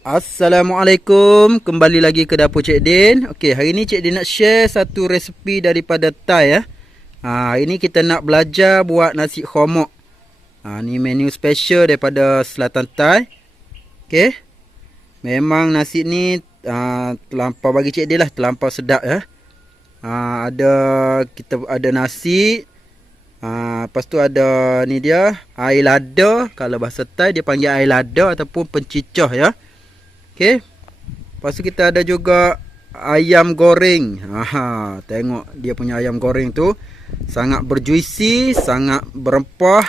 Assalamualaikum, kembali lagi ke dapur Cik Din. Okey, hari ni Cik Din nak share satu resipi daripada Thai ya. Hari ni kita nak belajar buat nasi khomak. Ni menu special daripada Selatan Thai. Okey. Memang nasi ni terlampau bagi Cik Din lah, terlampau sedap ya. Kita ada nasi. Lepas tu ada ni dia air lada. Kalau bahasa Thai dia panggil air lada ataupun pencicah ya. Okey. Lepas tu kita ada juga ayam goreng. Tengok dia punya ayam goreng tu sangat berjuicy, sangat berempah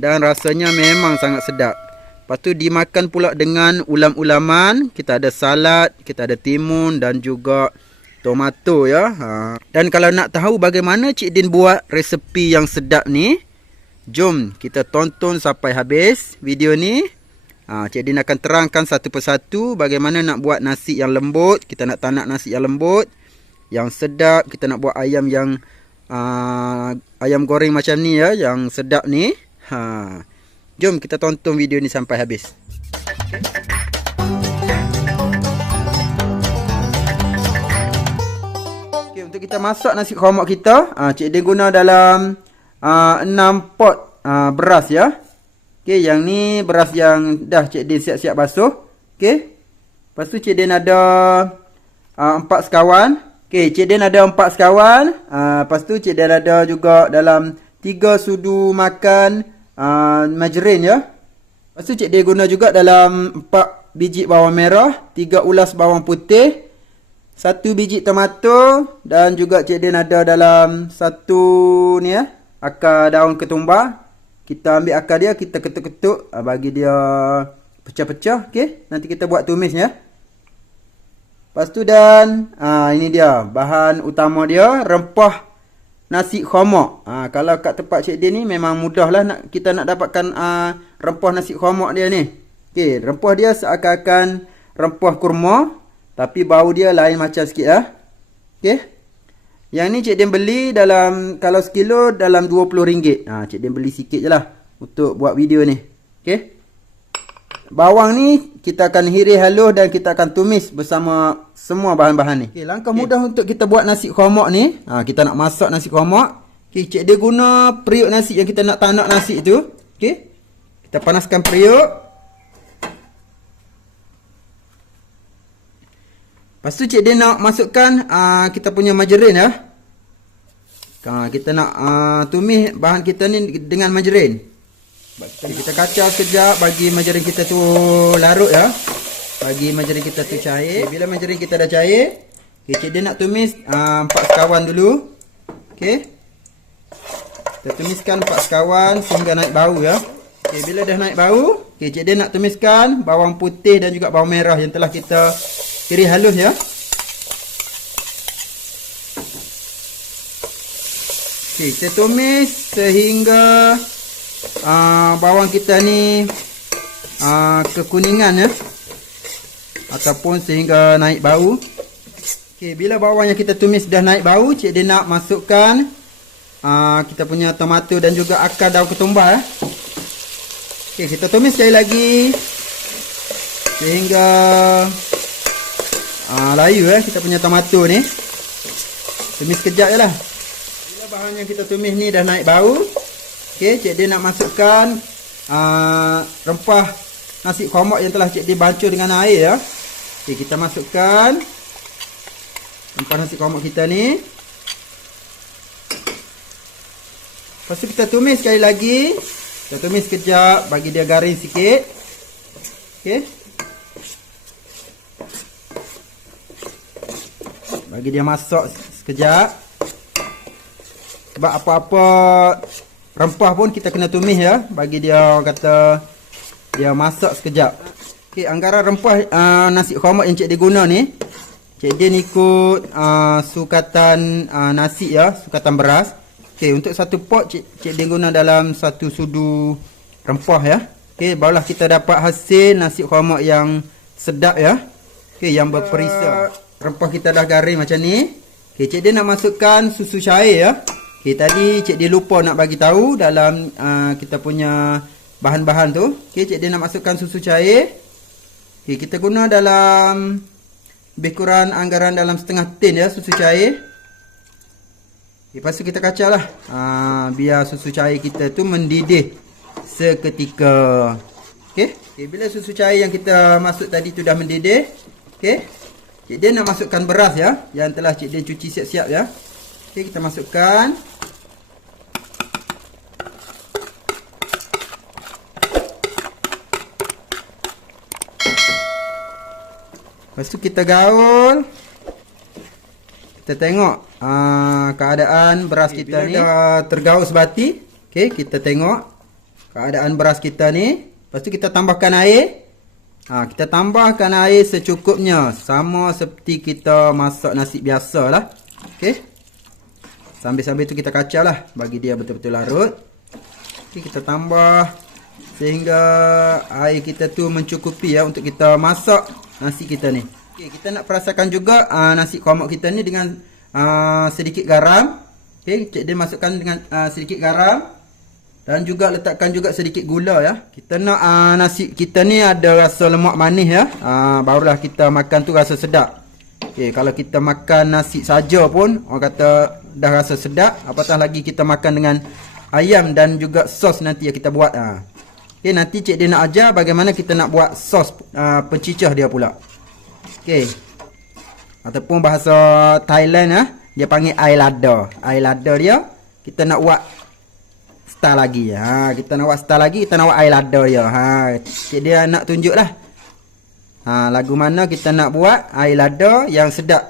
dan rasanya memang sangat sedap. Lepas tu dimakan pula dengan ulam-ulaman. Kita ada salad, kita ada timun dan juga tomato ya. Dan kalau nak tahu bagaimana Cik Din buat resepi yang sedap ni, jom kita tonton sampai habis video ni. Cik Din akan terangkan satu persatu bagaimana nak buat nasi yang lembut. Kita nak tanak nasi yang lembut, yang sedap. Kita nak buat ayam yang ayam goreng macam ni ya, yang sedap ni. Jom kita tonton video ni sampai habis. Okay, untuk kita masak nasi khomak kita, Cik Din guna dalam 6 pot beras ya. Okey, yang ni beras yang dah Cik Din siap-siap basuh. Okey. Lepas tu Cik Din ada 4 sekawan. Okey, Cik Din ada 4 sekawan. Lepas tu Cik Din ada juga dalam 3 sudu makan margarin ya. Lepas tu Cik Din guna juga dalam 4 biji bawang merah, 3 ulas bawang putih, 1 biji tomato dan juga Cik Din ada dalam 1 ni ya, akar daun ketumbar. Kita ambil akar dia, kita ketuk-ketuk bagi dia pecah-pecah. Okey, nanti kita buat tumisnya. Lepas tu dan ini dia bahan utama dia, rempah nasi khomak. Kalau kat tempat Cik Din ni memang mudah lah kita nak dapatkan rempah nasi khomak dia ni. Okey, rempah dia seakan-akan rempah kurma, tapi bau dia lain macam sikit lah. Okey. Yang ni Cik Din beli dalam, kalau sekilo dalam RM20. Cik Din beli sikit je lah untuk buat video ni. Okey. Bawang ni kita akan hiris halus dan kita akan tumis bersama semua bahan-bahan ni. Okey, langkah mudah untuk kita buat nasi khomak ni. Kita nak masak nasi khomak. Okey, Cik Din guna periuk nasi yang kita nak tanak nasi tu. Okey. Kita panaskan periuk. Lepas tu Cik Din nak masukkan kita punya margarin ya. Kita nak tumis bahan kita ni dengan margarin. Kita kacau sekejap bagi margarin kita tu larut ya. Bagi margarin kita tu cair. Bila margarin kita dah cair, Cik Din nak tumis 4 sekawan dulu. Okey. Kita tumiskan 4 sekawan sehingga naik bau ya. Okey, bila dah naik bau, Cik Din nak tumiskan bawang putih dan juga bawang merah yang telah kita iris halus ya. Okey, kita tumis sehingga bawang kita ni kekuningan ya, ataupun sehingga naik bau. Okey, bila bawang yang kita tumis dah naik bau, Cik Din nak masukkan kita punya tomato dan juga akar daun ketumbar ya. Okey, kita tumis sekali lagi sehingga layu kita punya tomato ni. Tumis sekejap je lah. Bila bahan yang kita tumis ni dah naik bau, okey, Cik Din nak masukkan rempah nasi khomak yang telah Cik Din bancur dengan air ya. Okey, kita masukkan rempah nasi khomak kita ni. Lepas tu kita tumis sekali lagi. Kita tumis sekejap bagi dia garing sikit. Okey. Bagi dia masak sekejap. Sebab apa-apa rempah pun kita kena tumis ya. Bagi dia, orang kata, dia masak sekejap. Okey, anggaran rempah nasi khomak yang Cik Din guna ni, Cik Din ikut sukatan nasi ya, sukatan beras. Okey, untuk satu pot Cik Din guna dalam 1 sudu rempah ya. Okey, barulah kita dapat hasil nasi khomak yang sedap ya. Okey, yang berperisa. Rempah kita dah garing macam ni. Okey, Cik Din nak masukkan susu cair ya. Okey, tadi Cik Din lupa nak bagi tahu dalam kita punya bahan-bahan tu. Okey, Cik Din nak masukkan susu cair. Okey, kita guna dalam lebih kurang anggaran dalam setengah tin ya susu cair. Lepas tu kita kacau lah. Biar susu cair kita tu mendidih seketika. Okey. Bila susu cair yang kita masuk tadi tu dah mendidih. Okey. Cik Din nak masukkan beras ya. Yang telah Cik Din cuci siap-siap ya. Okey, kita masukkan. Lepas tu kita gaul. Kita tengok keadaan beras kita ni dah tergaul sebati. Okey, kita tengok keadaan beras kita ni. Lepas tu kita tambahkan air. Kita tambahkan air secukupnya. Sama seperti kita masak nasi biasa lah. Okey. Sambil-sambil tu kita kacau lah. Bagi dia betul-betul larut. Okey, kita tambah. Sehingga air kita tu mencukupi ya untuk kita masak nasi kita ni. Okey, kita nak perasakan juga nasi komak kita ni dengan sedikit garam. Okey, Cik Din masukkan dengan sedikit garam dan juga letakkan juga sedikit gula ya. Kita nak nasi kita ni ada rasa lemak manis ya. Barulah kita makan tu rasa sedap. Okey, kalau kita makan nasi saja pun orang kata dah rasa sedap, apatah lagi kita makan dengan ayam dan juga sos nanti yang kita buat. Okey, nanti Cik Din nak ajar bagaimana kita nak buat sos pencicah dia pula. Okey. Ataupun bahasa Thailand dia panggil air lada. Air lada dia kita nak buat star lagi. Kita nak buat star lagi, kita nak buat air lada dia. Cik dia nak tunjuklah. Lagu mana kita nak buat air lada yang sedap.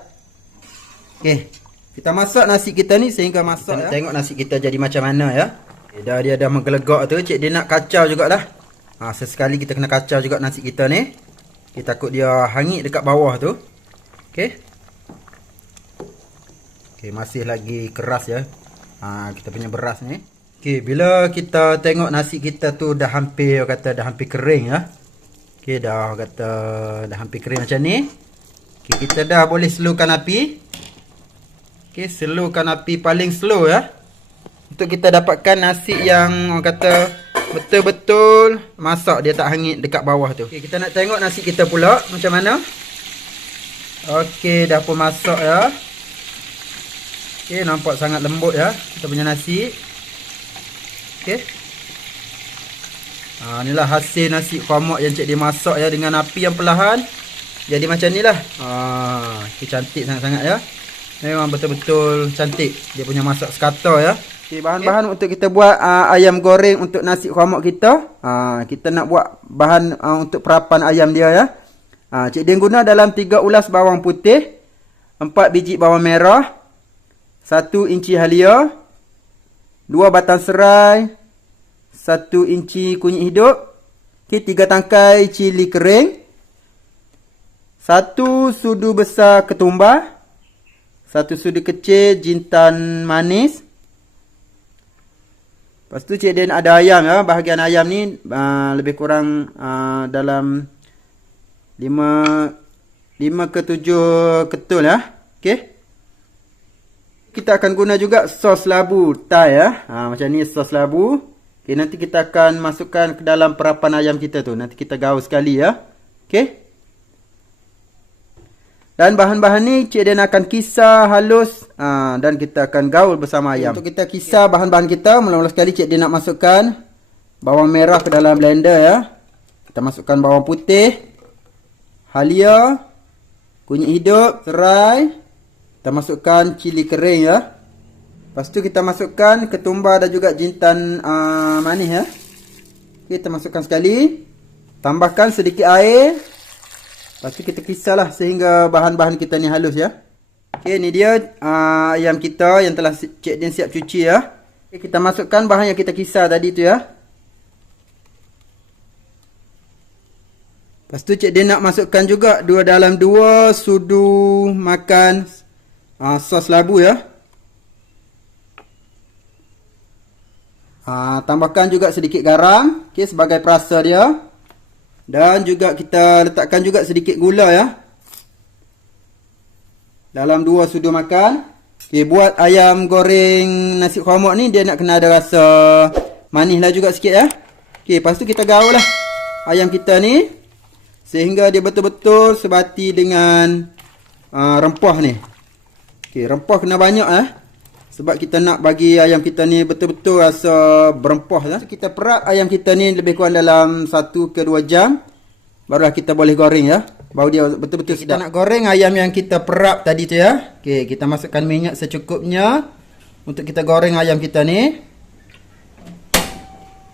Okey. Kita masak nasi kita ni sehingga masak ya. Tengok nasi kita jadi macam mana ya. Dia dah menggelegak tu, Cik dia nak kacau jugalah. Sesekali kita kena kacau juga nasi kita ni. Kita takut dia hangit dekat bawah tu. Okey. Okey, masih lagi keras ya. Kita punya beras ni. Okey, bila kita tengok nasi kita tu dah hampir kering ya. Okey, dah hampir kering macam ni. Okey, kita dah boleh slowkan api. Okey, slowkan api paling slow ya. Untuk kita dapatkan nasi yang orang kata betul-betul masak dia tak hangit dekat bawah tu. Okey, kita nak tengok nasi kita pula macam mana. Okey, dah pun masak ya. Okey, nampak sangat lembut ya kita punya nasi. Okey. Inilah hasil nasi qamak yang Cik dia masak ya dengan api yang perlahan. Jadi macam nilah. Okey, cantik sangat-sangat ya. Memang betul-betul cantik dia punya masak sekata ya. Okay, bahan-bahan untuk kita buat ayam goreng untuk nasi qamak kita. Kita nak buat bahan untuk perapan ayam dia ya. Cik Din guna dalam 3 ulas bawang putih, 4 biji bawang merah, 1 inci halia, 2 batang serai, 1 inci kunyit hidup, 3 tangkai cili kering, 1 sudu besar ketumbar, 1 sudu kecil jintan manis. Lepas tu Cik Din ada ayam ya. Bahagian ayam ni lebih kurang dalam 5 ke 7 ketul ya. Okey. Kita akan guna juga sos labu Thai ya. Macam ni sos labu. Okey, nanti kita akan masukkan ke dalam perapan ayam kita tu. Nanti kita gaul sekali ya. Okey. Dan bahan-bahan ni Cik Din akan kisar halus dan kita akan gaul bersama ayam. Untuk kita kisar bahan-bahan kita, mula-mula sekali Cik Din nak masukkan bawang merah ke dalam blender ya. Kita masukkan bawang putih, halia, kunyit hidup, serai. Kita masukkan cili kering ya. Lepas tu kita masukkan ketumbar dan juga jintan manis ya. Okay, kita masukkan sekali. Tambahkan sedikit air. Lepas tu kita kisarlah sehingga bahan-bahan kita ni halus ya. Okey, ni dia ayam kita yang telah Cik Din siap cuci ya. Okay, kita masukkan bahan yang kita kisar tadi tu ya. Lepas tu Cik Din nak masukkan juga dalam 2 sudu makan sos labu ya. Tambahkan juga sedikit garam, okey, sebagai perasa dia. Dan juga kita letakkan juga sedikit gula ya. Dalam 2 sudu makan. Okey, buat ayam goreng nasi qamak ni dia nak kena ada rasa manis lah juga sikit ya. Okey, lepas tu kita gaul lah ayam kita ni. sehingga dia betul-betul sebati dengan rempah ni. Okey, rempah kena banyak sebab kita nak bagi ayam kita ni betul-betul rasa berempah lah. Kita perap ayam kita ni lebih kurang dalam 1 ke 2 jam. Barulah kita boleh goreng ya. Baru dia betul-betul sedap. Kita nak goreng ayam yang kita perap tadi tu ya. Okey, kita masukkan minyak secukupnya untuk kita goreng ayam kita ni.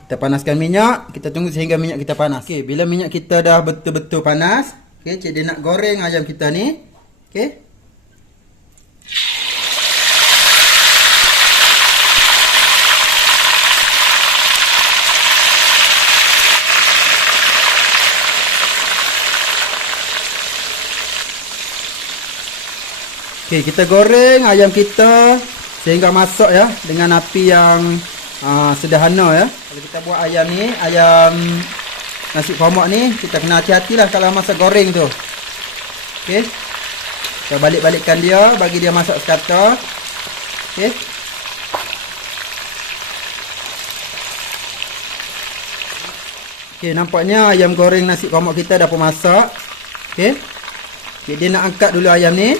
Kita panaskan minyak, kita tunggu sehingga minyak kita panas. Okey, bila minyak kita dah betul-betul panas, okey, cik dia nak goreng ayam kita ni. Okey. Okey, kita goreng ayam kita sehingga masak ya dengan api yang sederhana ya. Kalau kita buat ayam ni, ayam nasi lemak ni, kita kena hati-hatilah kalau masa goreng tu. Okey. Kita balik-balikkan dia, bagi dia masak sekata. Okey. Okey, nampaknya ayam goreng nasi lemak kita dah pun masak. Okey. Okey, dia nak angkat dulu ayam ni.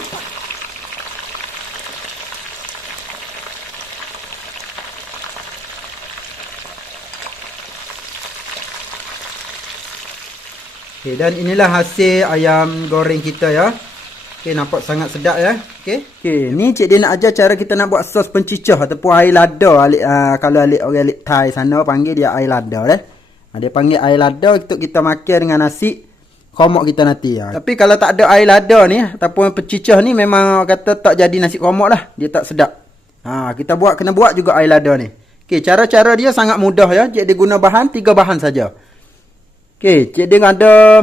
Okey, dan inilah hasil ayam goreng kita ya. Okey, nampak sangat sedap ya. Okey. Okey, ni cik dia nak ajar cara kita nak buat sos pencicah ataupun air lada. Kalau orang Thai sana panggil dia air lada dah. Dia panggil air lada untuk kita makan dengan nasi lemak kita nanti ya. Tapi kalau tak ada air lada ni ataupun pencicah ni memang kata tak jadi nasi lemak lah. Dia tak sedap. Kita kena buat juga air lada ni. Okey, cara-cara dia sangat mudah ya. Cik dia guna bahan 3 bahan saja. Okey, cik dia ada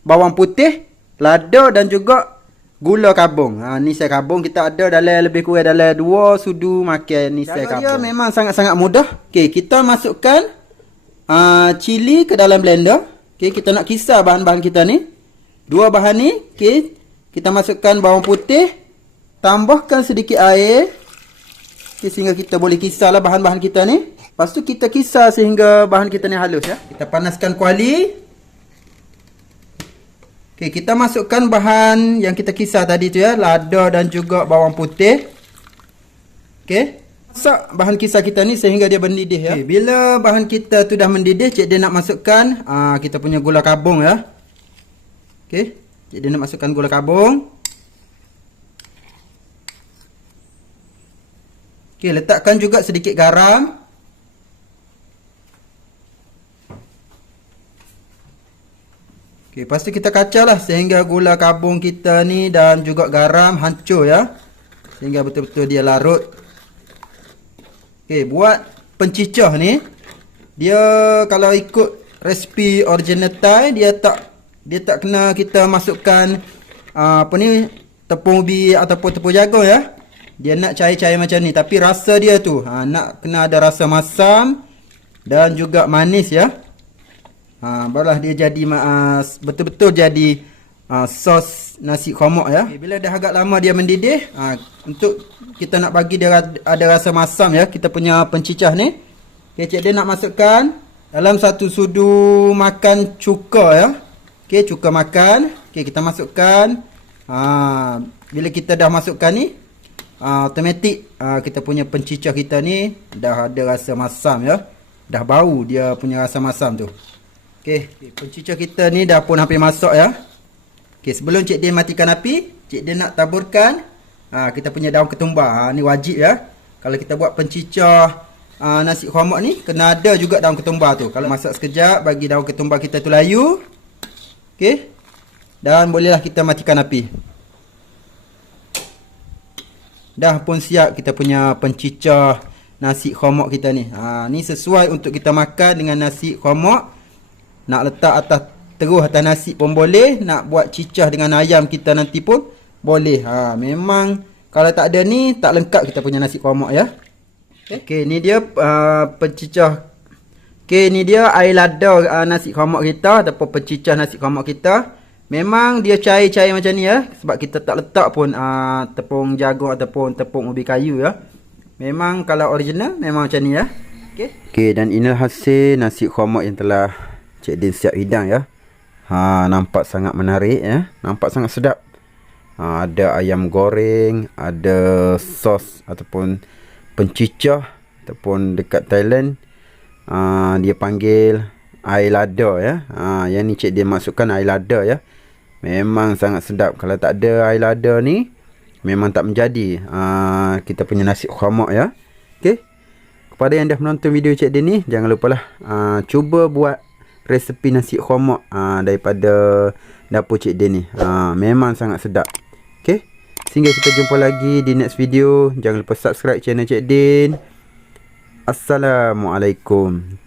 bawang putih, lada dan juga gula kabung. Ni saya kabung kita ada dalam lebih kurang dalam 2 sudu makan ni saya kabung. Dia memang sangat-sangat mudah. Okey, kita masukkan cili ke dalam blender. Okey, kita nak kisar bahan-bahan kita ni. 2 bahan ni, okey, kita masukkan bawang putih, tambahkan sedikit air. Okey, sehingga kita boleh kisarlah bahan-bahan kita ni. Lepas tu kita kisar sehingga bahan kita ni halus ya. Kita panaskan kuali. Okey, kita masukkan bahan yang kita kisar tadi tu ya, lada dan juga bawang putih. Okey. Masak bahan kisar kita ni sehingga dia mendidih ya. Okay, bila bahan kita tu dah mendidih, cik dia nak masukkan kita punya gula kabung ya. Okey, cik dia nak masukkan gula kabung. Okey, letakkan juga sedikit garam. Okey, lepas tu kita kacaulah sehingga gula kabung kita ni dan juga garam hancur ya. Sehingga betul-betul dia larut. Okey, buat pencicah ni dia kalau ikut resipi original Thai dia tak kena kita masukkan tepung ubi ataupun tepung jagung ya. Dia nak cair-cair macam ni, tapi rasa dia tu nak kena ada rasa masam dan juga manis ya. Barulah dia jadi betul-betul jadi sos nasi lemak ya. Okay, bila dah agak lama dia mendidih, untuk kita nak bagi dia ada rasa masam ya, kita punya pencicah ni. Okay, cik dia nak masukkan dalam 1 sudu makan cuka ya. Okay, cuka makan. Okay, kita masukkan. Bila kita dah masukkan ni, automatik kita punya pencicah kita ni dah ada rasa masam ya. Dah bau dia punya rasa masam tu. Okey, pencicah kita ni dah pun hampir masak ya. Okey, sebelum cik dia matikan api, cik dia nak taburkan kita punya daun ketumbar. Ni wajib ya. Kalau kita buat pencicah nasi lemak ni kena ada juga daun ketumbar tu. Kalau masak sekejap bagi daun ketumbar kita tu layu. Okey. Dan bolehlah kita matikan api. Dah pun siap kita punya pencicah nasi lemak kita ni. Ni sesuai untuk kita makan dengan nasi lemak. Nak letak atas nasi pun boleh. Nak buat cicah dengan ayam kita nanti pun boleh. Memang kalau tak ada ni tak lengkap kita punya nasi lemak ya. Okey, ni dia pencicah. Okey, ni dia air lada nasi lemak kita ataupun pencicah nasi lemak kita. Memang dia cair-cair macam ni ya. Sebab kita tak letak pun tepung jagung ataupun tepung ubi kayu ya. Memang kalau original memang macam ni ya. Okey, dan inilah hasil nasi lemak yang telah Cik Din siap hidang ya. Nampak sangat menarik ya. Nampak sangat sedap. Ada ayam goreng, ada sos ataupun pencicah ataupun dekat Thailand dia panggil air lada ya. Yang ni cik dia masukkan air lada ya. Memang sangat sedap. Kalau tak ada air lada ni memang tak menjadi kita punya nasi khamak ya. Okey. Kepada yang dah menonton video cik dia ni, jangan lupalah cuba buat resepi nasi khamak daripada dapur cik dia ni. Memang sangat sedap. Okey. Sehingga kita jumpa lagi di next video. Jangan lupa subscribe channel Cik Din. Assalamualaikum.